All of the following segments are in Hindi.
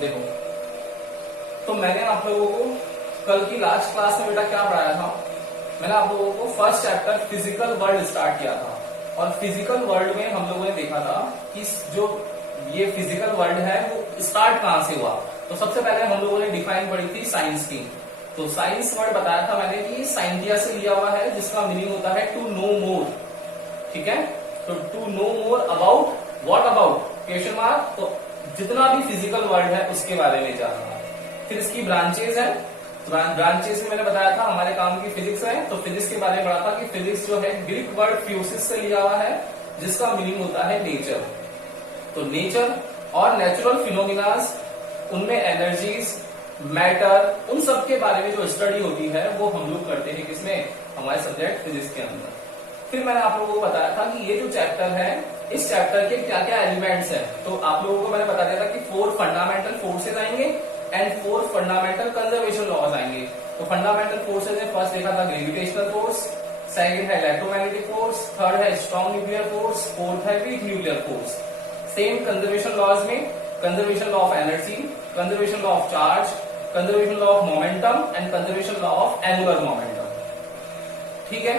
देखो, तो मैंने आप लोगों को कल की लास्ट क्लास में बेटा क्या पढ़ाया था? मैंने आप लोगों को first chapter physical world start किया था, और फिजिकल वर्ल्ड में हम लोगों ने देखा था कि जो ये फिजिकल वर्ल्ड है वो स्टार्ट कहां से हुआ। तो सबसे पहले हम लोगों ने डिफाइन पढ़ी थी साइंस की। तो साइंस वर्ड बताया था मैंने कि साइंटिया से लिया हुआ है, जिसका मीनिंग होता है टू नो मोर। ठीक है, तो to know more about what, about question mark. तो जितना भी फिजिकल वर्ल्ड है उसके बारे में जानना। फिर इसकी ब्रांचेज है, ब्रांचेस में मैंने बताया था हमारे काम की फिजिक्स है, तो फिजिक्स के बारे में पढ़ा था कि फिजिक्स जो है ग्रीक वर्ड फ्यूसिस से लिया हुआ है, जिसका मीनिंग होता है नेचर। तो नेचर और नेचुरल फिनोमिनास, उनमें एनर्जीज, मैटर, उन सब के बारे में जो स्टडी होती है वो हम लोग करते हैं किसमें, हमारे सब्जेक्ट फिजिक्स के अंदर। फिर मैंने आप लोगों को बताया था कि ये जो चैप्टर है, इस चैप्टर के क्या क्या एलिमेंट्स हैं। तो आप लोगों को मैंने बता दिया था कि 4 फंडामेंटल फोर्सेज आएंगे एंड 4 फंडामेंटल कंजर्वेशन लॉज आएंगे। तो फंडामेंटल फोर्सेज में फर्स्ट देखा था ग्रेविटेशनल फोर्स, सेकंड है इलेक्ट्रोमैग्नेटिक फोर्स, थर्ड है स्ट्रॉन्ग न्यूक्लियर फोर्स, फोर्थ है weak nuclear force. Same conservation laws में conservation law of energy, conservation law of charge, conservation law of momentum and conservation law of angular momentum. ठीक है,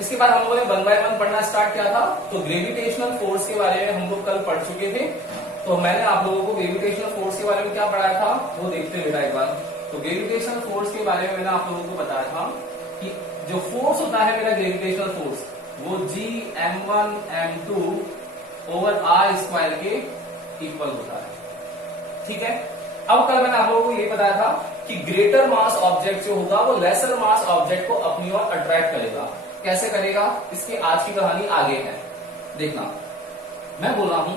इसके बाद हम लोगों ने 1 बाय 1 पढ़ना स्टार्ट किया था। तो ग्रेविटेशनल फोर्स के बारे में हम लोग कल पढ़ चुके थे। तो मैंने आप लोगों को ग्रेविटेशनल फोर्स के बारे में क्या पढ़ाया था वो देखते बेटा एक बार। तो ग्रेविटेशनल फोर्स के बारे में मैंने आप लोगों को बताया था कि जो फोर्स होता है मेरा ग्रेविटेशनल फोर्स, वो Gm1m2 ओवर r स्क्वायर के इक्वल होता है। ठीक है, अब कल मैंने आप लोगों को ये बताया था कि ग्रेटर मास ऑब्जेक्ट जो होगा वो लेसर मास ऑब्जेक्ट को अपनी ओर अट्रैक्ट करेगा। कैसे करेगा, इसकी आज की कहानी आगे है, देखना। मैं बोल रहा हूं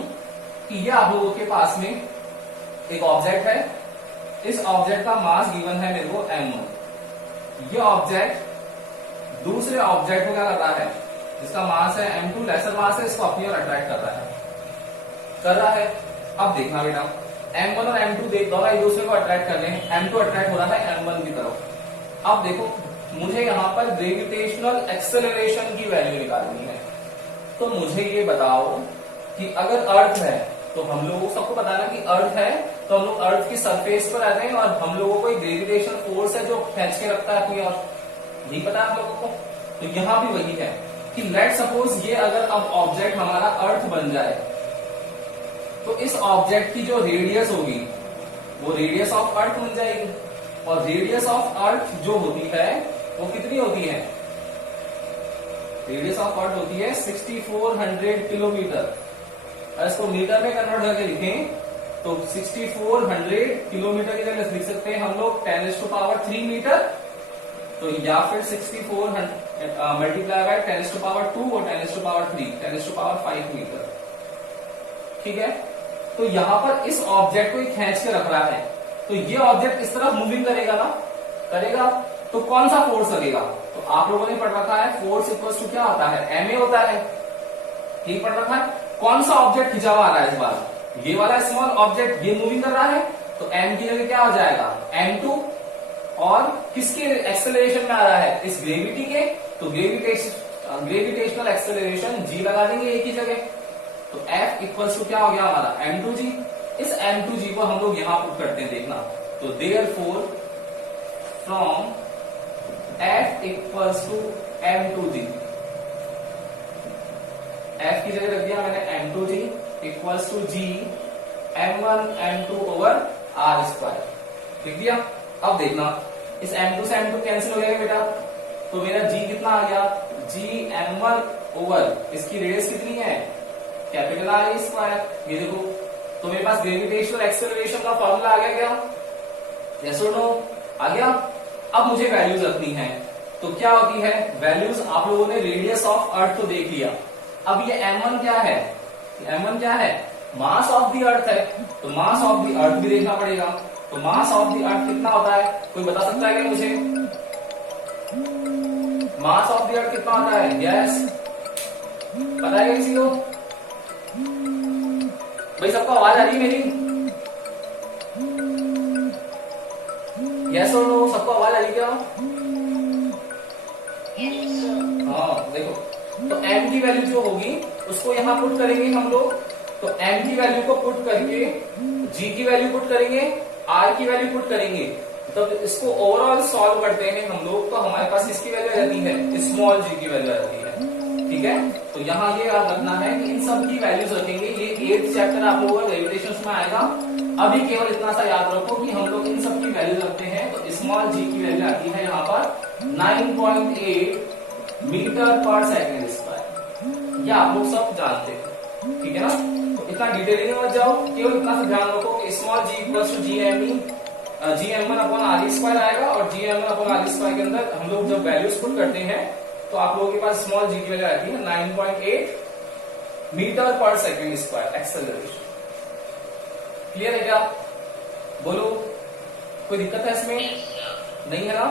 कि ये आप लोगों के पास में एक ऑब्जेक्ट है, इस ऑब्जेक्ट का मास गिवन है मेरे को m1। ये ऑब्जेक्ट दूसरे ऑब्जेक्ट को क्या कर रहा है, जिसका मास है m2, लेसर मास है, इसको अपनी ओर अट्रैक्ट कर रहा है। अब देखना बेटा, m1 और m2 देख दोनों एक दूसरे को अट्रैक्ट कर रहे हैं, m2 अट्रैक्ट हो रहा है m1 की तरफ। अब देखो, मुझे यहां पर ग्रेविटेशनल एक्सेलरेशन की वैल्यू निकालनी है। तो मुझे ये बताओ कि अगर अर्थ है, तो हम लोगों को सबको पता है कि अर्थ है, तो हम लोग अर्थ की सरफेस पर रहते हैं और हम लोगों को एक ग्रेविटेशनल फोर्स है जो खींच के रखता है अपनी ओर, नहीं पता है हम लोगों को। तो यहां भी वही है कि लेट सपोज ये अगर अब ऑब्जेक्ट हमारा अर्थ बन जाए, तो इस ऑब्जेक्ट की जो रेडियस होगी वो रेडियस ऑफ अर्थ बन जाएगी। और रेडियस ऑफ अर्थ जो होती है वो कितनी होती है, रेडियस ऑफ अर्थ होती है 6400 किलोमीटर। और इसको मीटर में कन्वर्ट करके लिखें तो 6400 किलोमीटर की जगह लिख सकते हैं हम लोग 10⁻³ मीटर। तो या फिर 6400 मल्टीप्लाई बाय 10⁻² और 10⁻³ 10⁻5 मीटर। ठीक है, तो यहां पर इस ऑब्जेक्ट को खींच के रख रहा है, तो ये ऑब्जेक्ट इस तरफ मूविंग करेगा ना, करेगा। तो कौन सा फोर्स लगेगा, तो आप लोगों ने पढ़ रखा है फोर्स इक्वल्स टू क्या होता है, ma होता है, ठीक पढ़ रखा है। कौन सा ऑब्जेक्ट खिंचा हुआ आ रहा है इस बार, ये वाला स्मॉल ऑब्जेक्ट, ये मूविंग कर रहा है, तो m की जगह क्या हो जाएगा m2, और किसके एक्सेलरेशन में आ रहा है, इस ग्रेविटी के, तो ग्रेविटेशनल एक्सेलरेशन g लगा देंगे एक ही जगह। तो F इक्वल्स टू क्या हो गया हमारा m2g। इस m2g को हम लोग यहां पुट करते हैं, देखना। तो therefore from F equals to m2g, F की जगह रख दिया मैंने m2g equals to g m1 m2 over r square, लिख दिया। अब देखना, इस m2 से m2 कैंसिल हो जाएगा बेटा, तो मेरा g कितना आ गया, g m1 ओवर इसकी रेडियस कितनी है, कैपिटल R स्क्वायर। ये देखो, तो मेरे पास ग्रेविटेशनल एक्सेलरेशन का फॉर्मूला आ गया क्या, यस और नो, आ गया। अब मुझे वैल्यूज रखनी है, तो क्या होती है वैल्यूज, आप लोगों ने रेडियस ऑफ अर्थ तो देख लिया। अब ये m1 क्या है, m1 क्या है, मास ऑफ द अर्थ है, तो मास ऑफ द अर्थ भी देखना पड़ेगा। तो मास ऑफ द अर्थ कितना होता है, कोई बता सकता है क्या मुझे, मास ऑफ द अर्थ कितना होता है, यस पता है क्या किसी को, भाई सबको आवाज आ रही है मेरी, यस और नो, सबको आवाज आ रही क्या, हाँ देखो, तो m की वैल्यू जो होगी उसको यहां पुट करेंगे हम लोग, तो m की वैल्यू को पुट करके g की वैल्यू पुट करेंगे, r की वैल्यू पुट करेंगे, तब इसको ओवरऑल सॉल्व करते हैं हम लोग, तो हमारे पास इसकी वैल्यू आ जाती है, स्मॉल g की वैल्यू आ जाती है। ठीक है, तो यहाँ ये याद रखना है कि इन सब की वैल्यूज रखेंगे। ये 8th चैप्टर आप लोगों का ग्रेविटेशन में आएगा। अभी केवल इतना सा याद रखो कि हम लोग इन सब की वैल्यूज रखते हैं, तो स्मॉल g की वैल्यू आती है यहाँ पर 9.8 मीटर पर सेकेंड स्क्वायर। ये आप लोग सब जानते हैं, ठीक है ना। तो इतना डिटेलिंग में मत जाओ, केवल इतना सा ध्यान रखो कि small g equals to gm1 upon R square आएगा, और gm1 अपॉन आर स्क्वायर के अंदर हम लोग जब वैल्यूज पुट करते हैं तो आप लोगों के पास स्मॉल g की वैल्यू आती है 9.8 metre per second square acceleration. Clear है क्या? बोलो, कोई दिक्कत है इसमें? नहीं है ना।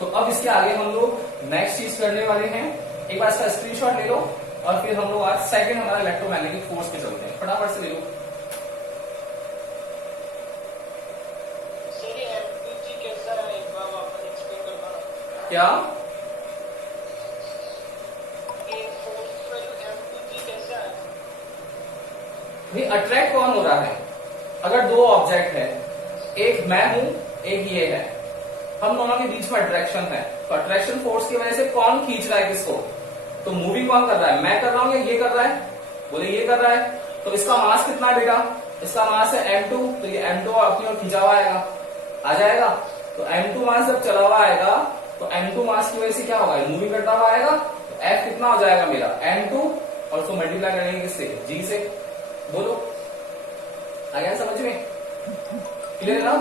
तो अब इसके आगे हम लोग नेक्स्ट चीज करने वाले हैं। एक बार इसका स्क्रीनशॉट ले लो और फिर हम लोग आज सेकंड हमारा इलेक्ट्रोमैग्नेटिक फोर्स पे चलते हैं। फटाफट से ले लो। क्या भाई अट्रैक्ट कौन हो रहा है? अगर दो ऑब्जेक्ट है, एक मैं हूं एक ये है, हम दोनों के बीच में अट्रैक्शन है, तो अट्रैक्शन फोर्स की वजह से कौन खींच रहा है किसको? तो मूविंग कौन कर रहा है? मैं कर रहा हूं या ये कर रहा है? बोले ये कर रहा है। तो इसका मास कितना है बेटा? इसका मास है m2, तो ये m2 अपनी ओर खींचा हुआ आएगा, आ जाएगा। तो m2 मास जब चला हुआ आएगा तो m2 मास की वजह से क्या होगा? मूविंग करता हुआ आएगा। तो F कितना हो जाएगा मेरा? m2, और उसको मल्टीप्लाई करेंगे किससे? g से। बोलो, आ गया समझ में? क्लियर ना?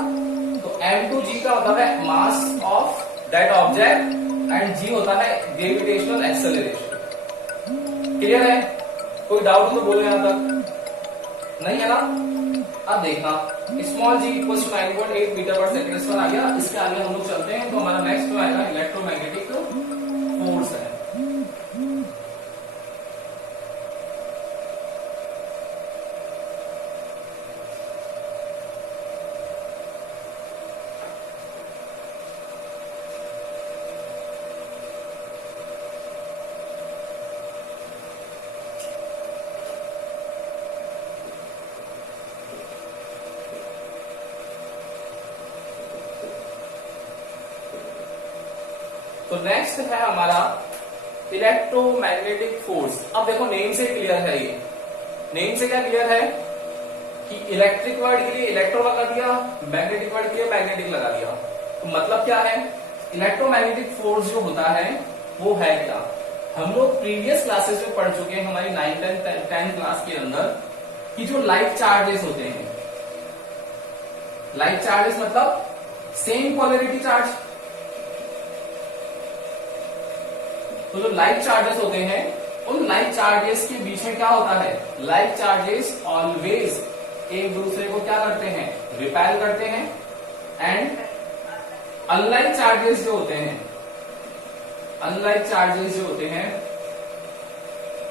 तो m2g का मतलब है mass of that object and g होता है ग्रेविटेशनल एक्सेलरेशन। क्लियर है? कोई डाउट तो बोलो यहां तक। नहीं है ना? अब देखना, small g equal to 9.8 metre per second square आ गया। इसके आगे हम लोग चलते हैं, तो हमारा नेक्स्ट जो आएगा इलेक्ट्रोमैग्नेटिक फोर्स है। तो नेक्स्ट है हमारा इलेक्ट्रोमैग्नेटिक फोर्स। अब देखो नेम से क्लियर है, ये नेम से क्या क्लियर है कि इलेक्ट्रिक वर्ड के लिए इलेक्ट्रो लगा दिया, मैग्नेटिक वर्ड के लिए मैग्नेटिक लगा दिया। तो मतलब क्या है? इलेक्ट्रोमैग्नेटिक फोर्स जो होता है वो है क्या? हम लोग प्रीवियस क्लासेस में पढ़ चुके हैं हमारी 9th 10th क्लास के अंदर कि जो लाइक चार्जेस होते हैं, लाइक चार्जेस मतलब सेम पोलैरिटी चार्ज। तो जो लाइक चार्जेस होते हैं उन लाइक चार्जेस के बीच में क्या होता है? लाइक चार्जेस ऑलवेज एक दूसरे को क्या करते हैं? रिपेल करते हैं। एंड अनलाइक चार्जेस जो होते हैं, अनलाइक चार्जेस जो होते हैं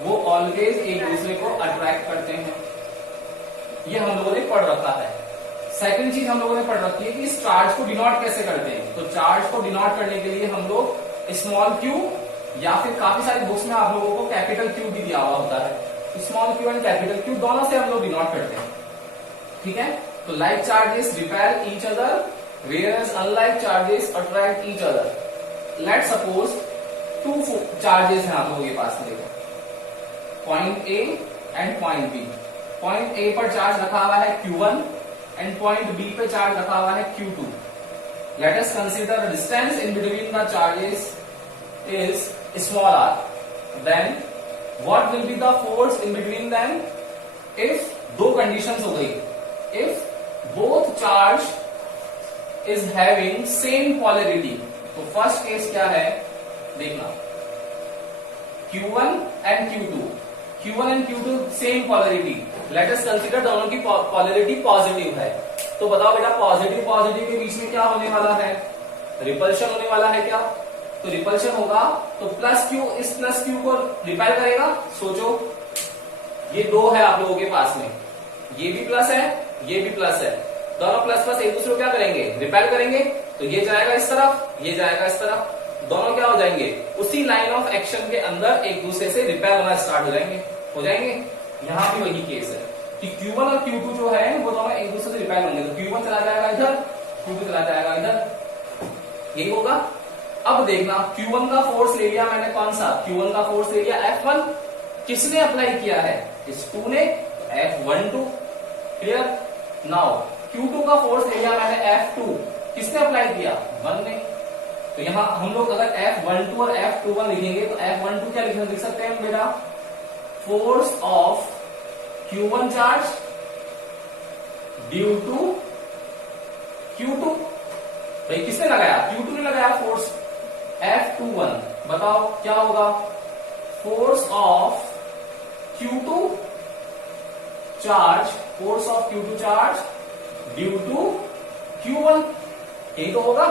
वो ऑलवेज एक दूसरे को अट्रैक्ट करते हैं। ये हम लोगों ने पढ़ रखा है। सेकंड चीज हम लोगों ने पढ़ रखी है कि इस चार्ज को डिनोट कैसे करते हैं। तो चार्ज को डिनोट करने के लिए हम लोग स्मॉल क्यू, या फिर काफी सारी बुक्स में आप लोगों को कैपिटल क्यू भी दिया हुआ होता है। Small Q and capital Q दोनों से हम लोग डिनोट करते हैं। ठीक है, तो like charges repel each other whereas unlike charges attract each other. Let's suppose two charges हैं आप लोगों के पास में, देखो point A and point B। Point A पर चार्ज रखा हुआ है Q1 एंड पॉइंट B पे चार्ज रखा हुआ है Q2। Let us consider the distance in between the charges is small r. Then what will be the force in between them? If दो कंडीशंस हो गई, if both charge is having same polarity, तो फर्स्ट केस क्या है देखना, Q1 and Q2, Q1 and Q2 same polarity. Let us consider दोनों की पोलैरिटी पॉजिटिव है। तो बताओ बेटा पॉजिटिव पॉजिटिव के बीच में क्या होने वाला है? रिपल्शन होने वाला है क्या? तो रिपल्शन होगा, तो प्लस क्यू इस प्लस क्यू को रिपेल करेगा। सोचो ये दो है आप लोगों के पास में, ये भी प्लस है ये भी प्लस है, दोनों प्लस प्लस एक दूसरे को क्या करेंगे? रिपेल करेंगे। तो ये जाएगा इस तरफ, ये जाएगा इस तरफ, दोनों क्या हो जाएंगे? उसी लाइन ऑफ एक्शन के अंदर एक दूसरे से रिपेल होना स्टार्ट हो जाएंगे। यहां भी वही केस है कि Q1 और Q2 जो है वो दोनों एक दूसरे से रिपेल होंगे, तो Q1 चला जाएगा इधर, Q2 चला जाएगा इधर, यही होगा। अब देखना Q1 का फोर्स ले लिया मैंने, कौन सा Q1 का फोर्स ले लिया F1, किसने अप्लाई किया है, इस 2 ने, F12, क्लियर। नाउ Q2 का फोर्स ले लिया मैंने F2, किसने अप्लाई किया, 1 ने। तो यहां हम लोग अगर F12 और F21 लिखेंगे तो F12 क्या लिख सकते हैं बेटा, force of Q1 charge due to Q2, भाई किसने लगाया, Q2 ने लगाया फोर्स। F21 बताओ क्या होगा, force of Q2 charge, force of Q2 charge due to Q1, यही तो होगा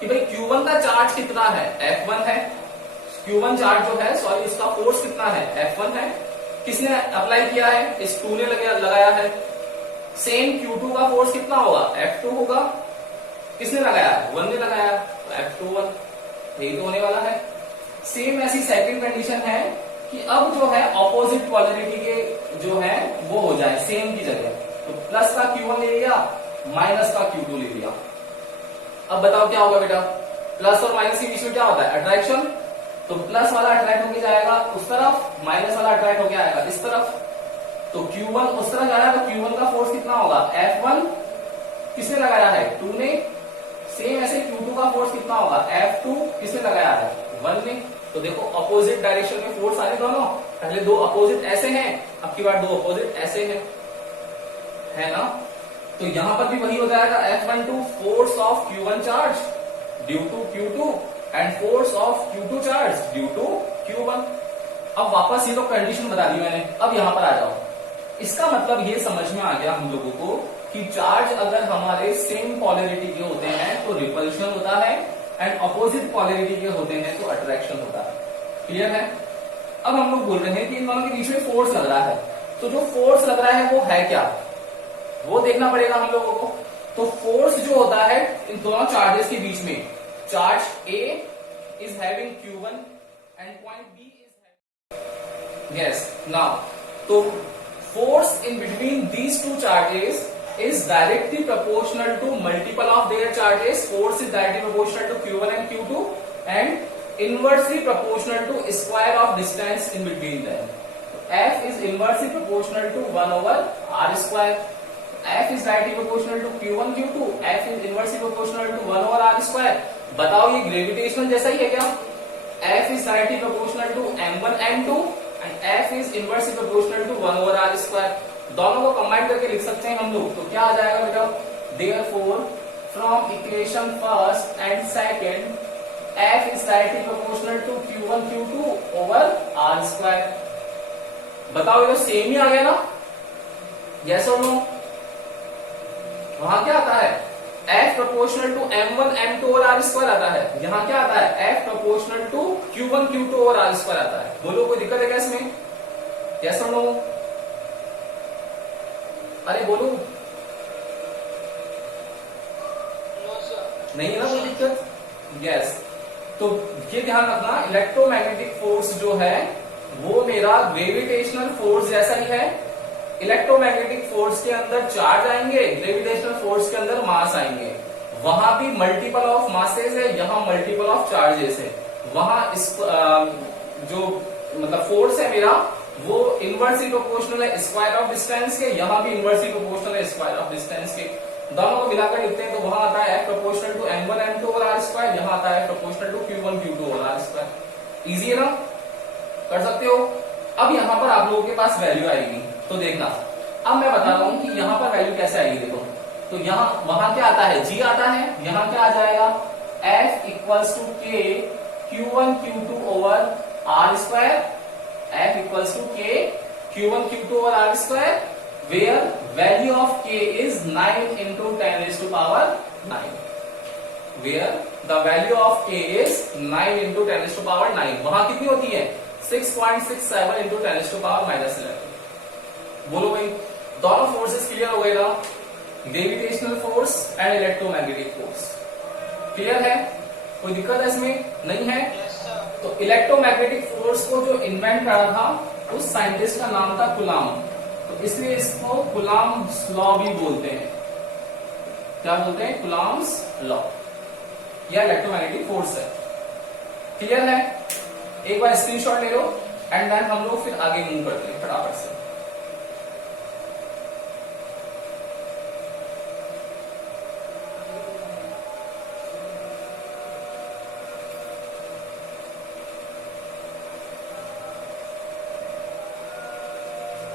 कि भाई Q1 का चार्ज कितना है, F1 है, Q1 चार्ज जो है, सॉरी इसका फोर्स कितना है, F1 है, किसने अप्लाई किया है, इस 2 ने लगाया है। सेम Q2 का फोर्स कितना होगा, F2 होगा, किसने लगाया, 1 ने लगाया, तो F21, यही तो होने वाला है। सेम ऐसी सेकंड कंडीशन है कि अब जो है ऑपोजिट पोलैरिटी के जो है वो हो जाए सेम की जगह, तो प्लस का Q1 ले लिया, माइनस का Q2 ले लिया। अब बताओ क्या होगा बेटा, प्लस और माइनस के बीच में क्या होता है, अट्रैक्शन, तो प्लस वाला अट्रैक्ट होके जाएगा उस तरफ, माइनस वाला अट्रैक्ट होके आएगा इस तरफ, तो Q1 उस तरफ जा रहा है, तो Q1 का फोर्स कितना होगा, F1 किसने लगाया है, 2 ने। सेम ऐसे Q2 का फोर्स कितना होगा, F2 किसने लगाया है, 1 ने। तो देखो अपोजिट डायरेक्शन में फोर्स आ रहे दोनों, पहले दो अपोजिट ऐसे हैं, अब की बार दो अपोजिट ऐसे हैं, है ना। तो यहां पर भी वही हो जाएगा, F12 force of Q1 charge due to Q2 and force of Q2 charge due to Q1। अब वापस ये तो कंडीशन बता दी मैंने, अब यहां पर आ जाओ। इसका मतलब ये समझ में आ गया हम लोगों को कि चार्ज अगर हमारे सेम पोलैरिटी के होते हैं तो रिपल्शन होता है, एंड अपोजिट पोलैरिटी के होते हैं तो अट्रैक्शन होता है, क्लियर है। अब हम लोग बोल रहे हैं कि इन दोनों के बीच में फोर्स लग रहा है, तो जो फोर्स लग रहा है वो है क्या, वो देखना पड़ेगा हम लोगों को। तो फोर्स जो होता है इन दोनों चार्जेस के बीच में, charge A is having Q1 and point B is having, yes, now तो force in between these two charges is directly proportional to multiple of their charges. Force is directly proportional to Q1 and Q2 and inversely proportional to square of distance in between them. F is inversely proportional to 1 over R square. F is directly proportional to Q1 Q2. F is inversely proportional to 1 over R square. बताओ ये ग्रेविटेशनल जैसा ही है क्या, F is directly proportional to M1 M2 and F is inversely proportional to 1 over R square. दोनों को कंबाइन करके लिख सकते हैं हम लोग, तो क्या आ जाएगा बेटा, therefore from equation first and second F is directly proportional to Q1 Q2 over R square। बताओ ये तो सेम ही आ गया ना, yes or no। वहां क्या आता है, F proportional to M1 M2 और R square आता है, यहां क्या आता है, F proportional to Q1 Q2 और R square आता है। बोलो कोई दिक्कत है क्या इसमें, yes or no, अरे बोलो, नहीं है ना कोई दिक्कत, यस। तो ये ध्यान रखना, इलेक्ट्रोमैग्नेटिक फोर्स जो है वो मेरा ग्रेविटेशनल फोर्स जैसा ही है। इलेक्ट्रोमैग्नेटिक फोर्स के अंदर चार्ज आएंगे, ग्रेविटेशनल फोर्स के अंदर मास आएंगे, वहां भी मल्टीपल ऑफ मासेस है, यहां मल्टीपल ऑफ चार्जेस है। वहां इस जो मतलब फोर्स है मेरा वो इनवर्सली प्रोपोर्शनल है स्क्वायर ऑफ डिस्टेंस के, यहां भी इनवर्सली प्रोपोर्शनल है स्क्वायर ऑफ डिस्टेंस के। दोनों को मिलाकर लिखते हैं तो वहां आता है F proportional to M1 M2 और R स्क्वायर, यहां आता है प्रोपोर्शनल टू Q1 Q2 और R स्क्वायर। इजी है ना, कर सकते हो। अब यहां पर आप लोगों के पास वैल्यू आएगी, तो देखना अब मैं बता रहा हूं कि यहां पर वैल्यू कैसे आएगी। देखो तो यहां वहां क्या आता है, G आता है, यहां क्या आ जाएगा, F equals to K Q1 Q2 over R square, F equals to K Q1 Q2 over R square, where value of K is 9 into 10 raised to power 9, where the value of K is 9 into 10 raised to power 9, वहां कितनी होती है 6.67 into 10 raised to power minus 11। बोलो भाई, दोनों फोर्सेस क्लियर हो गए ना, gravitational force and electromagnetic force, clear है, कोई दिक्कत है इसमें, नहीं है। तो इलेक्ट्रोमैग्नेटिक फोर्स को जो इन्वेंट करा था उस साइंटिस्ट का नाम था कुलाम, तो इसलिए इसको कुलाम्स लॉ भी बोलते हैं। क्या बोलते हैं? Coulomb's law. यह इलेक्ट्रोमैग्नेटिक फोर्स है। क्लियर है? एक बार स्क्रीनशॉट ले लो एंड देन हम लोग फिर आगे मूव करते हैं फटाफट से।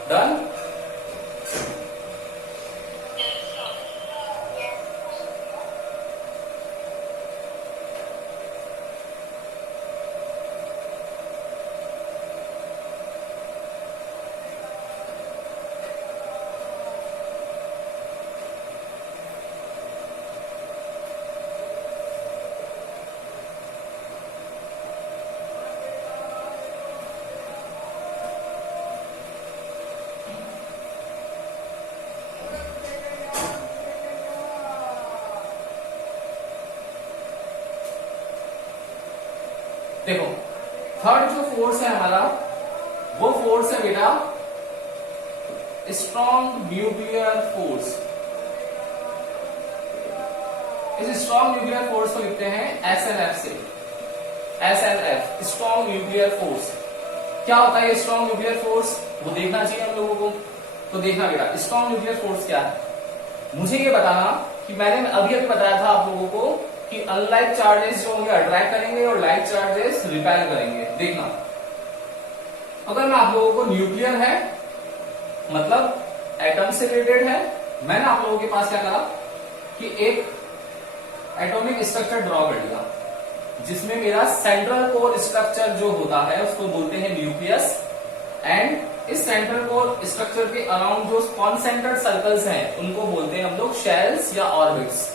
डन? देखो थर्ड जो फोर्स है हमारा, वो फोर्स है बेटा स्ट्रॉन्ग न्यूक्लियर फोर्स। इस स्ट्रॉन्ग न्यूक्लियर फोर्स को लिखते हैं SNF से। SNF strong nuclear force. क्या होता है ये स्ट्रॉन्ग न्यूक्लियर फोर्स? वो देखना चाहिए हम लोगों को। तो देखना बेटा स्ट्रॉन्ग न्यूक्लियर फोर्स क्या है, मुझे ये बताना कि मैंने अभी बताया था आप लोगों को कि अनलाइक चार्जेस जो होंगे अट्रैक्ट करेंगे और लाइक चार्जेस रिपेल करेंगे। देखना अगर मैं आप लोगों को न्यूक्लियर है मतलब एटम से रिलेटेड है, मैंने आप लोगों के पास क्या करा कि एक एटॉमिक स्ट्रक्चर ड्रॉ कर लिया जिसमें मेरा सेंट्रल कोर स्ट्रक्चर जो होता है उसको बोलते हैं न्यूक्लियस, एंड इस सेंट्रल कोर स्ट्रक्चर के अराउंड जो कॉन्सेंट्रेटेड सर्कल्स हैं उनको बोलते हैं हम लोग शेल्स या ऑर्बिट्स।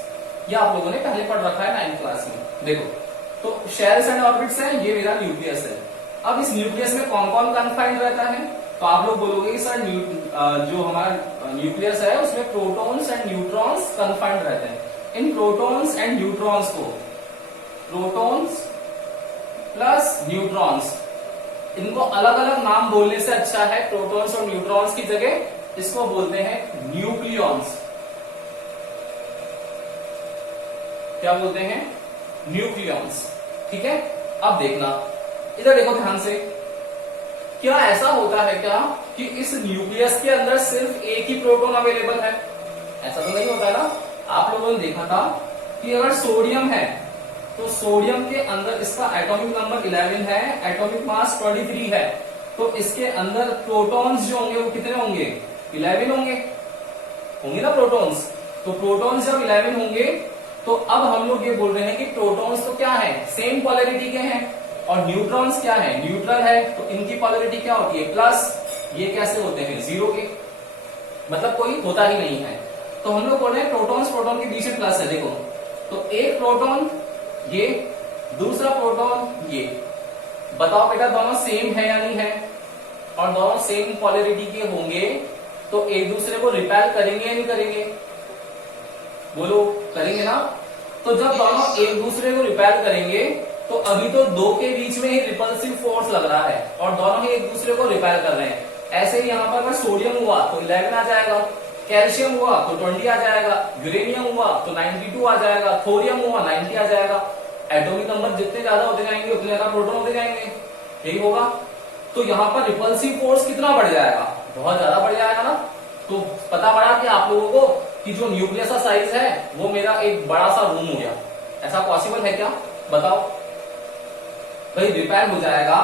ये आप लोगों ने पहले पढ़ रखा है 9th क्लास में। देखो तो शेल्स एंड ऑर्बिट्स हैं, ये मेरा न्यूक्लियस है। अब इस न्यूक्लियस में कौन कौन कन्फाइंड रहता है? तो आप लोग बोलोगे कि सर जो हमारा न्यूक्लियस है उसमें प्रोटॉन्स एंड न्यूट्रॉन्स कन्फाइंड रहते हैं। इन प्रोटॉन्स एंड न्यूट्रॉन्स को, प्रोटॉन्स प्लस न्यूट्रॉन्स, इनको अलग अलग नाम बोलने से अच्छा है प्रोटॉन्स और न्यूट्रॉन्स की जगह इसको बोलते हैं न्यूक्लियॉन्स। क्या बोलते हैं? न्यूक्लियॉन्स। ठीक है, अब देखना इधर देखो ध्यान से, क्या ऐसा होता है क्या कि इस न्यूक्लियस के अंदर सिर्फ एक ही प्रोटॉन अवेलेबल है? ऐसा तो नहीं होता ना। आप लोगों ने देखा था कि अगर सोडियम है तो सोडियम के अंदर इसका एटॉमिक नंबर 11 है, एटॉमिक मास 23 है, तो इसके अंदर प्रोटॉन्स जो होंगे वो कितने होंगे? 11 होंगे ना प्रोटॉन्स। तो प्रोटॉन्स जब 11 होंगे तो अब हम लोग ये बोल रहे हैं कि प्रोटॉन्स तो क्या है? सेम पोलैरिटी के हैं, और न्यूट्रॉन्स क्या है? न्यूट्रल है, तो इनकी पोलैरिटी क्या होती है? प्लस। ये कैसे होते हैं? 0 के, मतलब कोई होता ही नहीं है। तो हम लोग बोल रहे हैं प्रोटॉन्स प्रोटॉन के बीच में प्लस है। देखो तो एक प्रोटॉन ये, दूसरा प्रोटॉन ये, बताओ बेटा दोनों सेम है या नहीं है? और दोनों सेम पोलैरिटी के होंगे तो एक दूसरे को रिपेल करेंगे या नहीं करेंगे? बोलो करेंगे ना। तो जब दोनों एक दूसरे को रिपेल करेंगे तो अभी तो दो के बीच में ही रिपल्सिव फोर्स लग रहा है और दोनों ही एक दूसरे को रिपेल कर रहे हैं। ऐसे ही यहाँ पर अगर सोडियम हुआ तो 11 आ जाएगा, कैल्शियम हुआ तो 20 आ जाएगा, यूरेनियम हुआ तो 92 आ जाएगा, थोरियम हुआ 90 आ जाएगा। एटॉमिक नंबर जितने ज्यादा होते जाएंगे उतने ज्यादा प्रोटॉन होते जाएंगे, यही होगा। तो यहाँ पर रिपल्सिव फोर्स कितना बढ़ जाएगा? बहुत ज्यादा बढ़ जाएगा ना। तो पता पड़ा कि आप लोगों को कि जो न्यूक्लियस का साइज है वो मेरा एक बड़ा सा रूम हो गया। ऐसा पॉसिबल है क्या? बताओ भाई। रिपेल हो जाएगा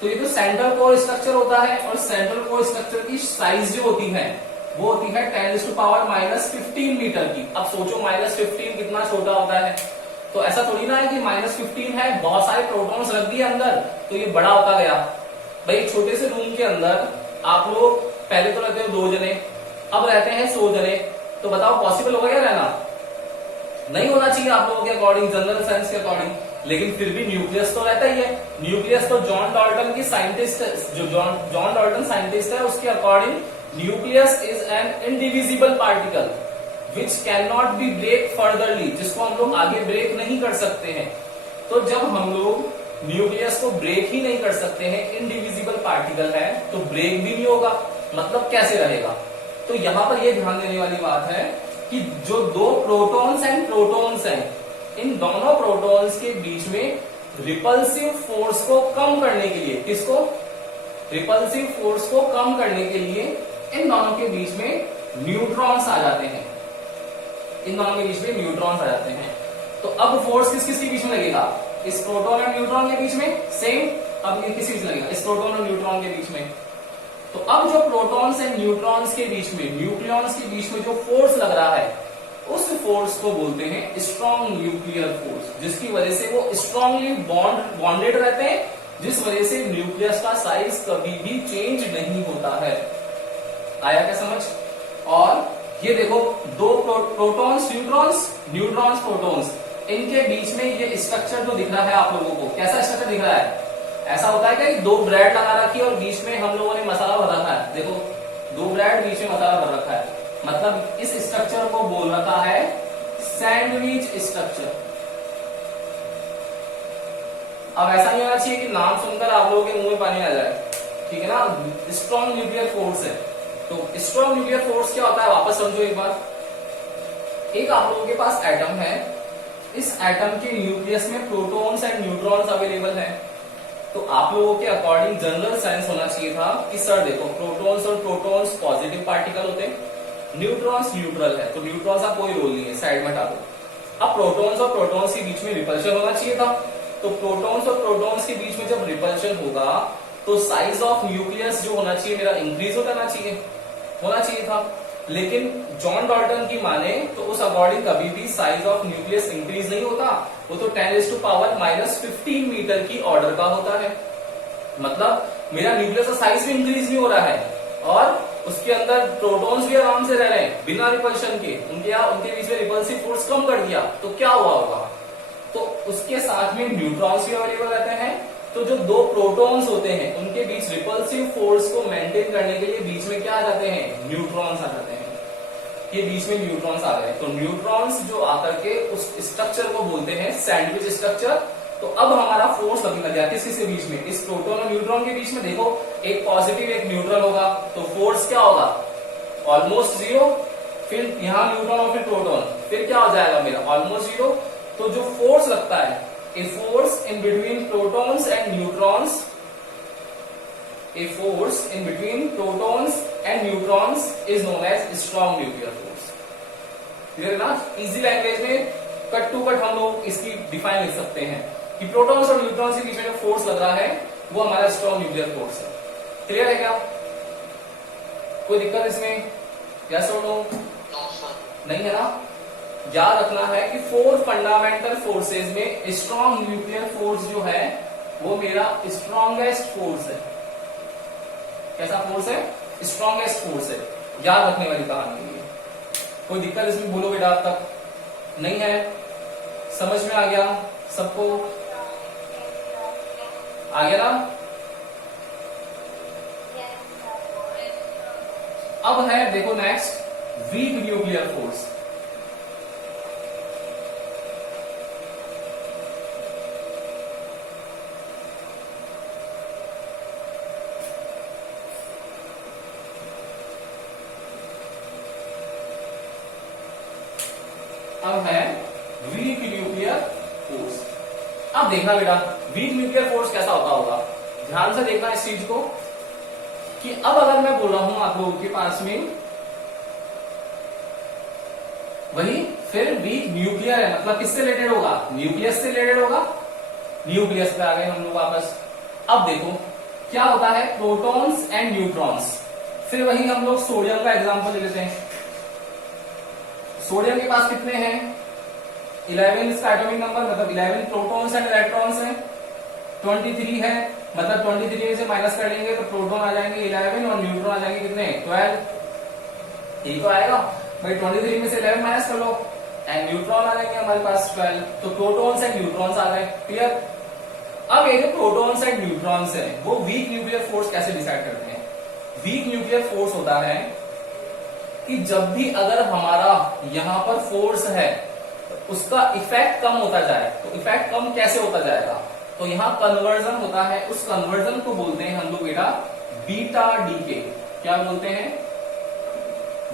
तो ये तो सेंट्रल कोर स्ट्रक्चर होता है, और सेंट्रल कोर स्ट्रक्चर की साइज जो होती है वो होती है 10⁻⁻15 मीटर की। अब सोचो -15 कितना छोटा होता है। तो ऐसा थोड़ी ना है कि -15 है, बहुत सारे प्रोटॉन्स रख दिए अंदर तो ये बड़ा होता गया। भाई एक छोटे से रूम के अंदर आप लोग पहले तो रहते हो 2 जने, अब रहते हैं 100 जने, तो बताओ पॉसिबल होगा क्या रहना? नहीं होना चाहिए आप लोगों के अकॉर्डिंग, जनरल साइंस के अकॉर्डिंग। लेकिन फिर भी न्यूक्लियस तो रहता ही है। न्यूक्लियस तो जॉन डाल्टन की साइंटिस्ट, जो जॉन डाल्टन साइंटिस्ट है उसके according nucleus is an indivisible particle which can not be break furtherly, जिसको हम लोग आगे ब्रेक नहीं कर सकते हैं। तो जब हम लोग न्यूक्लियस को ब्रेक ही नहीं कर सकते हैं, इनडिविजिबल पार्टिकल है, तो ब्रेक भी नहीं होगा, मतलब कैसे रहेगा। तो यहां पर यह ध्यान देने वाली बात है कि जो दो प्रोटॉन्स एंड प्रोटॉन्स हैं, इन दोनों प्रोटॉन्स के बीच में रिपल्सिव फोर्स को कम करने के लिए, किसको, रिपल्सिव फोर्स को कम करने के लिए इन दोनों के बीच में न्यूट्रॉन्स आ जाते हैं, इन दोनों के बीच में न्यूट्रॉन्स आ जाते हैं। तो अब फोर्स किस किस के बीच में लगेगा, इस प्रोटॉन और न्यूट्रॉन के बीच में, सेम, अब ये किस बीच लगेगा, इस प्रोटॉन और न्यूट्रॉन के बीच में। तो अब जो प्रोटॉन्स एंड न्यूट्रॉन्स के बीच में, न्यूक्लियॉन्स के बीच में जो फोर्स लग रहा है, उस फोर्स को बोलते हैं स्ट्रॉन्ग न्यूक्लियर फोर्स, जिसकी वजह से वो स्ट्रांगली बॉन्डेड रहते हैं, जिस वजह से न्यूक्लियस का साइज कभी भी चेंज नहीं होता है। आया क्या समझ। और ये देखो, दो प्रोटॉन्स न्यूट्रॉन्स, न्यूट्रॉन्स प्रोटॉन्स, इनके बीच में ये स्ट्रक्चर जो दिख रहा है आप लोगों को, कैसा स्ट्रक्चर दिख रहा है, ऐसा होता है कि दो ब्रेड लगा रखी है और बीच में हम लोगों ने मसाला भर रखा है, देखो दो ब्रेड बीच में मसाला भर रखा है, मतलब इस स्ट्रक्चर को बोल रखा है सैंडविच स्ट्रक्चर। अब ऐसा नहीं होना चाहिए कि नाम सुनकर आप लोगों के मुंह में पानी आ जाए, ठीक है ना। स्ट्रॉन्ग न्यूक्लियर फोर्स है, तो स्ट्रॉन्ग न्यूक्लियर फोर्स क्या होता है वापस समझो एक बार। एक आप लोगों के पास एटम है, इस एटम के न्यूक्लियस में प्रोटॉन्स एंड न्यूट्रॉन्स अवेलेबल हैं। तो आप लोगों के अकॉर्डिंग जनरल साइंस होना चाहिए था कि सर देखो, प्रोटॉन्स और प्रोटॉन्स पॉजिटिव पार्टिकल होते हैं, न्यूट्रॉन्स न्यूट्रल है, तो न्यूट्रॉन्स का कोई रोल नहीं है, साइड में हटा दो। अब प्रोटॉन्स और प्रोटॉन्स के बीच में रिपल्शन होना चाहिए था, तो प्रोटॉन्स और प्रोटॉन्स के बीच में जब रिपल्शन होगा तो साइज ऑफ न्यूक्लियस जो होना चाहिए मेरा इंक्रीज होना चाहिए था। लेकिन जॉन डॉल्टन की माने तो उस अकॉर्डिंग कभी भी साइज ऑफ न्यूक्लियस इंक्रीज नहीं होता, वो तो 10⁻⁻15 मीटर की ऑर्डर का होता है। मतलब मेरा न्यूक्लियस का साइज भी इंक्रीज नहीं हो रहा है और उसके अंदर प्रोटॉन्स भी आराम से रह रहे हैं बिना रिपल्शन के, उनके बीच में रिपल्सिव फोर्स कम कर दिया तो क्या हुआ होगा, तो उसके साथ में न्यूट्रॉन्स भी अवेलेबल रहते हैं। तो जो दो प्रोटॉन्स होते हैं उनके बीच रिपल्सिव फोर्स को मेंटेन करने के लिए बीच में क्या आ जाते हैं, न्यूट्रॉन्स आ जाते हैं। ये बीच में न्यूट्रॉन्स आ गए, तो न्यूट्रॉन्स जो आकर के उस स्ट्रक्चर को बोलते हैं सैंडविच स्ट्रक्चर। तो अब हमारा फोर्स लगने लग गया किसके बीच में, इस प्रोटॉन और न्यूट्रॉन के बीच में। देखो एक पॉजिटिव एक न्यूट्रल होगा, तो फोर्स क्या होगा, ऑलमोस्ट जीरो, फिर यहाँ न्यूट्रॉन और फिर प्रोटॉन, फिर क्या हो जाएगा मेरा ऑलमोस्ट जीरो। तो जो फोर्स लगता है, a force in between protons and neutrons, a force in between protons and neutrons is known as strong nuclear force. Clear है ना। इजी लैंग्वेज में कट टू कट हम लोग इसकी डिफाइन लिख सकते हैं कि प्रोटॉन्स और न्यूट्रॉन्स के बीच में जो फोर्स लग रहा है वो हमारा स्ट्रॉन्ग न्यूक्लियर फोर्स है। क्लियर है क्या, कोई दिक्कत इसमें, यस और नो? नहीं है ना। याद रखना है कि 4 फंडामेंटल फोर्सेज में स्ट्रॉन्ग न्यूक्लियर फोर्स जो है वो मेरा स्ट्रॉन्गेस्ट फोर्स है। कैसा फोर्स है, स्ट्रॉन्गेस्ट फोर्स है, याद रखने वाली कहानी है। कोई दिक्कत इसमें बोलो बेटा अब तक नहीं है, समझ में आ गया सबको, आ गया ना। अब है देखो नेक्स्ट वीक न्यूक्लियर फोर्स। अब है वीक न्यूक्लियर फोर्स। अब देखना बेटा वीक न्यूक्लियर फोर्स कैसा होता होगा, ध्यान से देखना इस चीज को कि अब अगर मैं बोल रहा हूं आप लोगों के पास में वही फिर वीक न्यूक्लियर है, मतलब किससे रिलेटेड होगा, न्यूक्लियस से रिलेटेड होगा। न्यूक्लियस पे आ गए हम लोग वापस। अब देखो क्या होता है, प्रोटॉन्स एंड न्यूट्रॉन्स। फिर वही हम लोग सोडियम का एग्जांपल ले लेते हैं। सोडियम के पास कितने हैं, 11 इसका एटॉमिक नंबर, मतलब 11 प्रोटॉन्स एंड इलेक्ट्रॉन्स हैं। 23 है, मतलब 23 से माइनस कर लेंगे तो प्रोटॉन आ जाएंगे 11 और न्यूट्रॉन आ जाएंगे कितने, 12। ठीक तो आएगा भाई, 23 में से 11 माइनस कर लो एंड न्यूट्रॉन आ जाएंगे हमारे पास 12। तो प्रोटॉन्स एंड न्यूट्रॉन्स आ गए। क्लियर। अब ये जो प्रोटॉन्स एंड न्यूट्रॉन्स है वो वीक न्यूक्लियर फोर्स कैसे डिसाइड करते हैं। वीक न्यूक्लियर फोर्स होता है कि जब भी अगर हमारा यहां पर फोर्स है तो उसका इफेक्ट कम होता जाए। तो इफेक्ट कम कैसे होता जाएगा, तो यहाँ कन्वर्जन होता है, उस कन्वर्जन को बोलते हैं हम लोग बेटा बीटा डीके। क्या बोलते हैं?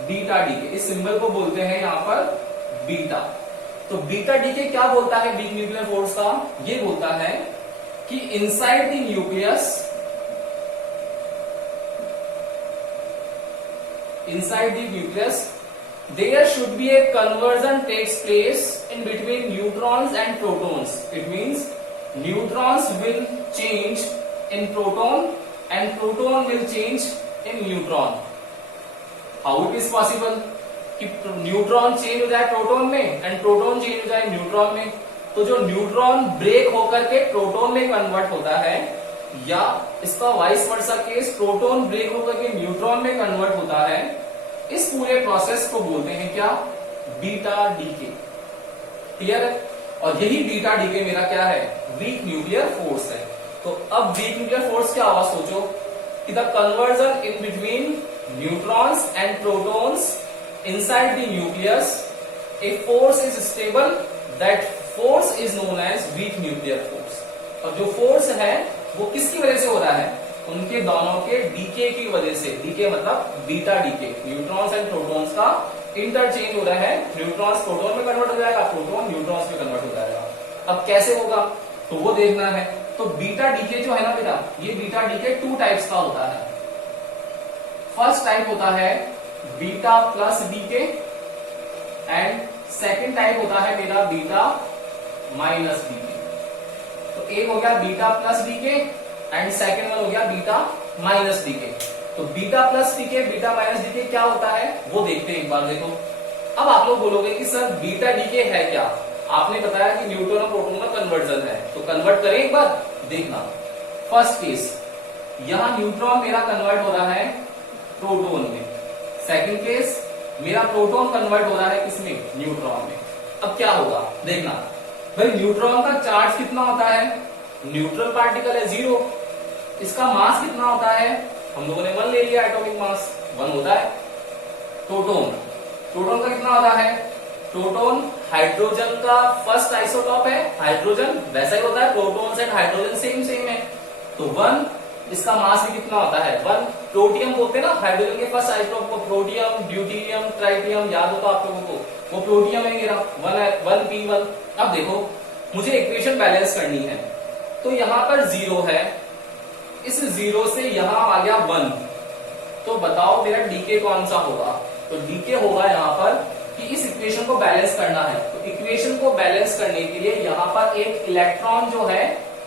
Beta decay. इस सिंबल को बोलते हैं यहाँ पर बीटा। तो बीटा डीके क्या बोलता है वीक न्यूक्लियर फोर्स का? ये बोलता है कि inside the nucleus, inside the nucleus there should be a conversion takes place in between neutrons and protons. It means neutrons will change in proton and proton will change in neutron. How it is possible कि न्यूट्रॉन चेंज हो जाए प्रोटॉन में एंड प्रोटॉन चेंज हो जाए न्यूट्रॉन में? तो जो न्यूट्रॉन ब्रेक होकर के प्रोटॉन में कन्वर्ट होता है, या इसका vice versa case, proton break होकर के न्यूट्रॉन में कन्वर्ट होता है, इस पूरे प्रोसेस को बोलते हैं क्या? Beta DK. क्लियर है? और यही बीटा डीके मेरा क्या है? वीक न्यूक्लियर फोर्स है। तो अब वीक न्यूक्लियर फोर्स क्या हुआ सोचो कि the conversion in between neutrons and protons inside the nucleus, a force is stable, that force is known as weak nuclear force. और जो फोर्स है वो किसकी वजह से हो रहा है? उनके दोनों के डीके की वजह से। डीके मतलब beta decay, neutrons and protons का इंटरचेंज हो रहा है। न्यूट्रॉन्स प्रोटॉन में कन्वर्ट हो जाएगा, प्रोटॉन न्यूट्रॉन्स में कन्वर्ट हो जाएगा। अब कैसे होगा तो वो देखना है। तो बीटा डीके जो है ना बेटा, ये बीटा डीके 2 टाइप्स का होता है। फर्स्ट टाइप होता है beta plus decay and second type होता है मेरा बीटा माइनस डीके। तो एक हो गया beta plus decay and second one हो गया बीटा माइनस डीके। तो beta plus DK, beta minus decay क्या होता है वो देखते हैं एक बार। देखो अब आप लोग बोलोगे कि सर बीटा डीके है क्या? आपने बताया कि न्यूट्रॉन और प्रोटॉन का कन्वर्जन है, तो कन्वर्ट करें एक बार। देखना फर्स्ट केस, यहां न्यूट्रॉन मेरा कन्वर्ट हो रहा है प्रोटॉन में। सेकेंड केस, मेरा प्रोटॉन कन्वर्ट हो रहा है किसमें? न्यूट्रॉन में। अब क्या होगा देखना भाई, न्यूट्रॉन का चार्ज कितना होता है? न्यूट्रल पार्टिकल है 0। इसका मास कितना होता है? हम लोगों ने 1 ले लिया, एटॉमिक मास 1 होता है। प्रोटॉन, प्रोटॉन का कितना होता है? प्रोटॉन हाइड्रोजन का फर्स्ट आइसोटॉप है, हाइड्रोजन, वैसा ही होता है। प्रोटॉन एंड हाइड्रोजन सेम है। तो 1, इसका मास भी कितना होता है? 1। प्रोटियम बोलते हैं ना हाइड्रोजन के फर्स्ट आइसोटॉप को, प्रोटियम, ड्यूटीरियम, ट्राइटियम, याद होता आप लोगों को, वो प्रोटियम है मेरा 1p1। अब देखो मुझे इक्वेशन बैलेंस करनी है, तो यहां पर 0 है, इस 0 से यहां आ गया 1। तो बताओ मेरा डीके कौन सा होगा? तो डीके होगा यहां पर कि इस इक्वेशन को बैलेंस करना है। तो इक्वेशन को बैलेंस करने के लिए यहां पर एक इलेक्ट्रॉन जो है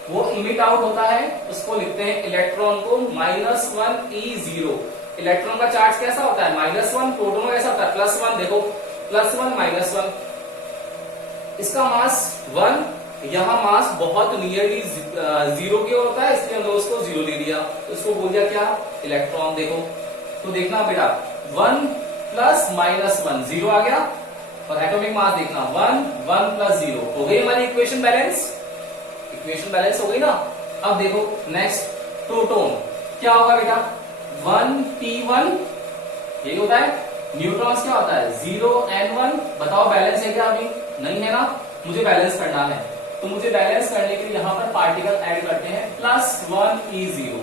वो इमिट आउट होता है, उसको लिखते हैं इलेक्ट्रॉन को -1e0। इलेक्ट्रॉन का चार्ज कैसा होता है? -1। प्रोटॉन का कैसा होता है? +1। देखो +1 -1, इसका मास 1, यहां मास बहुत नियरली 0 के होता है, इसलिए हमने उसको 0 ले दिया, तो इसको बोल दिया क्या? इलेक्ट्रॉन। देखो तो देखना बेटा 1 + -1 0 आ गया, और एटॉमिक मास देखना 1 1 + 0 हो गई हमारी इक्वेशन बैलेंस। इक्वेशन बैलेंस हो गई ना। अब देखो नेक्स्ट प्रोटॉन क्या होगा बेटा? 1p1, यही होता है। न्यूट्रॉन्स क्या होता है? 0 n1। बताओ बैलेंस है क्या? अभी नहीं है ना, मुझे बैलेंस करना है। तो मुझे बैलेंस करने के लिए यहां पर पार्टिकल ऐड करते हैं, +1e0।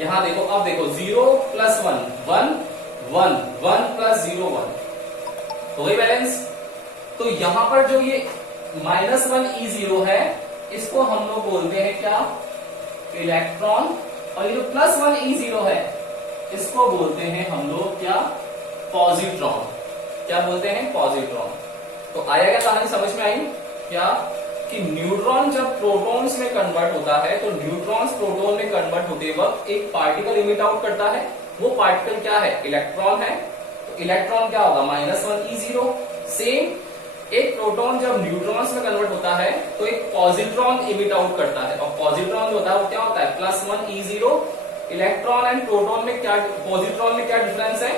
यहां देखो, अब देखो 0 + 1 1 1 1 + 0 1 हो गई बैलेंस। तो यहां पर जो ये -1e0 है, इसको हम लोग बोलते हैं क्या? इलेक्ट्रॉन। और ये जो +1e0 है, इसको बोलते हैं हम लोग क्या? पॉजिट्रॉन। क्या बोलते हैं? पॉजिट्रॉन। तो आया क्या कहानी समझ में आई क्या? कि न्यूट्रॉन जब प्रोटॉन्स में कन्वर्ट होता है, तो न्यूट्रॉन्स प्रोटॉन में कन्वर्ट होते वक्त एक पार्टिकल इमिट आउट करता है। वो पार्टिकल क्या है? इलेक्ट्रॉन है। तो इलेक्ट्रॉन क्या होगा? -1e0। सेम एक प्रोटॉन जब न्यूट्रॉन्स में कन्वर्ट होता है, तो एक पॉजिट्रॉन इमिट आउट करता है, और पॉजिट्रॉन जो होता है वो क्या होता है? +1e0। इलेक्ट्रॉन एंड प्रोटॉन में क्या, पॉजिट्रॉन में क्या डिफरेंस है?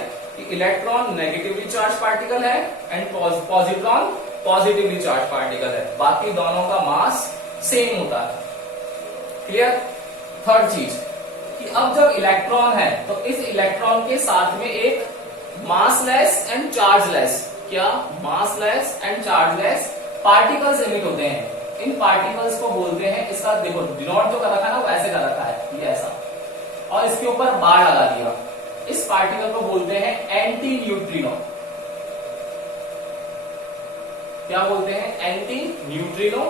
इलेक्ट्रॉन नेगेटिवली चार्ज पार्टिकल है and positron positively charge particle है। बाकी दोनों का मास सेम होता है। क्लियर? थर्ड चीज कि अब जब इलेक्ट्रॉन है, तो इस इलेक्ट्रॉन के साथ में एक मासलेस एंड चार्जलेस, क्या? Massless and chargeless particles emit होते हैं। इन पार्टिकल्स को बोलते हैं, इसका देखो डिनोट जो कर रखा है ना वो ऐसे कर रखा है, ये ऐसा, और इसके ऊपर बार लगा दिया, इस पार्टिकल को बोलते हैं एंटी न्यूट्रिनो। क्या बोलते हैं? Anti neutrino.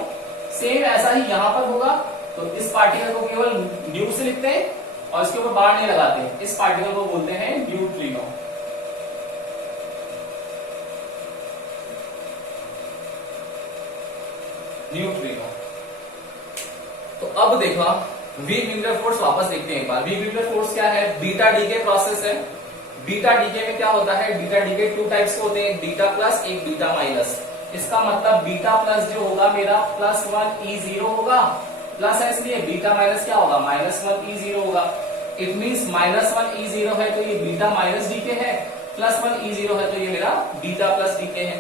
सेम ऐसा ही यहां पर होगा, तो इस पार्टिकल को केवल न्यू से लिखते हैं और इसके ऊपर बार नहीं लगाते, इस पार्टिकल को बोलते हैं न्यूट्रिनो। न्यूट्रिनो। तो अब देखो वीक न्यूक्लियर फोर्स वापस देखते हैं एक बार। वीक न्यूक्लियर फोर्स क्या है? बीटा डीके प्रोसेस है। बीटा डीके में क्या होता है? बीटा डीके 2 टाइप्स के होते हैं, एक बीटा प्लस एक बीटा माइनस। इसका मतलब बीटा प्लस जो होगा मेरा +1 E0 होगा, प्लस है इसलिए बीटा माइनस क्या होगा? -1 E0 होगा। इट मीन्स -1 E0 है तो ये बीटा माइनस डीके है, +1 E0 है तो ये मेरा बीटा प्लस डीके है।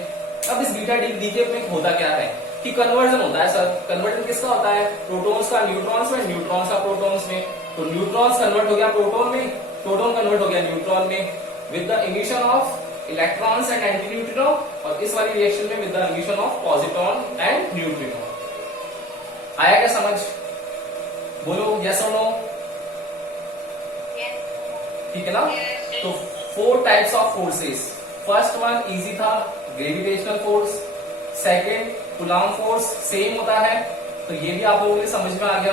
अब इस बीटा डीके में होता क्या है कि कन्वर्जन होता है। सर कन्वर्जन किसका होता है? प्रोटॉन्स का न्यूट्रॉन्स में, न्यूट्रॉन्स का प्रोटॉन्स में। तो न्यूट्रॉन्स कन्वर्ट हो गया प्रोटॉन में, प्रोटॉन कन्वर्ट हो गया न्यूट्रॉन में with the emission of electrons and anti neutrino, और इस वाली रिएक्शन में with the emission of positron and neutrino. आया क्या समझ? बोलो यस और नो। ठीक है ना? तो 4 types of forces. First one easy था, gravitational force. Second Coulomb force, same होता है, तो ये भी आप लोगों के समझ में आ गया।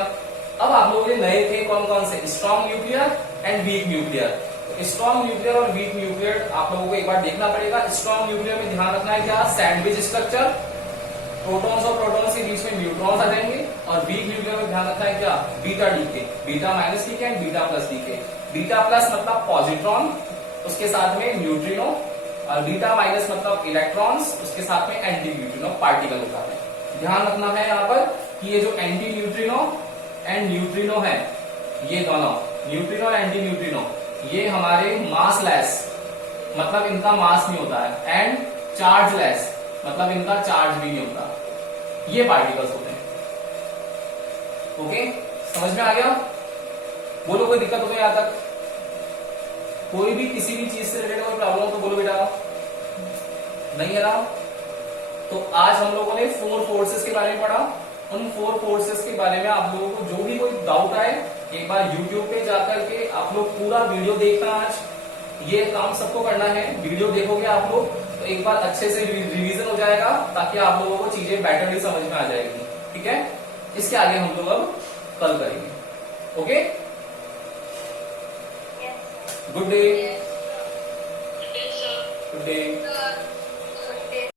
अब आप लोगों के नए थे कौन कौन से? Strong nuclear and weak nuclear. Strong nuclear और वीक न्यूक्लियर आप लोगों को एक बार देखना पड़ेगा। स्ट्रॉन्ग न्यूक्लियर में ध्यान रखना है क्या? सैंडविच स्ट्रक्चर, प्रोटॉन्स और प्रोटॉन्स के बीच में न्यूट्रॉन्स आ जाएंगे। और वीक न्यूक्लियर में ध्यान रखना है क्या? Beta decay, beta minus decay and beta plus DK. बीटा प्लस मतलब पॉजिट्रॉन, उसके साथ में न्यूट्रिनो, और बीटा माइनस मतलब इलेक्ट्रॉन्स, उसके साथ में एंटी न्यूट्रिनो पार्टिकल होता है। ध्यान रखना है यहाँ पर कि ये जो एंटी न्यूट्रिनो एंड न्यूट्रिनो है, ये दोनों न्यूट्रिनो एंड एंटी न्यूट्रिनो, ये हमारे मास लेस, मतलब इनका मास नहीं होता है, एंड चार्ज लेस, मतलब इनका चार्ज भी नहीं होता, ये पार्टिकल्स होते हैं। ओके, समझ में आ गया? बोलो कोई दिक्कत हो गई यहां तक? कोई भी किसी भी चीज से रिलेटेड कोई प्रॉब्लम हो तो बोलो बेटा। नहीं है ना? तो आज हम लोगों ने 4 फोर्सेस के बारे में पढ़ा। उन 4 फोर्सेस के बारे में आप लोगों को जो भी कोई डाउट आए, एक बार YouTube पे जाकर के आप लोग पूरा वीडियो देखना। आज ये काम सबको करना है, वीडियो देखोगे आप लोग तो एक बार अच्छे से रिवीजन हो जाएगा, ताकि आप लोगों को चीजें बेटरली समझ में आ जाएगी। ठीक है, इसके आगे हम लोग अब कल करेंगे। Okay, good day. Good day.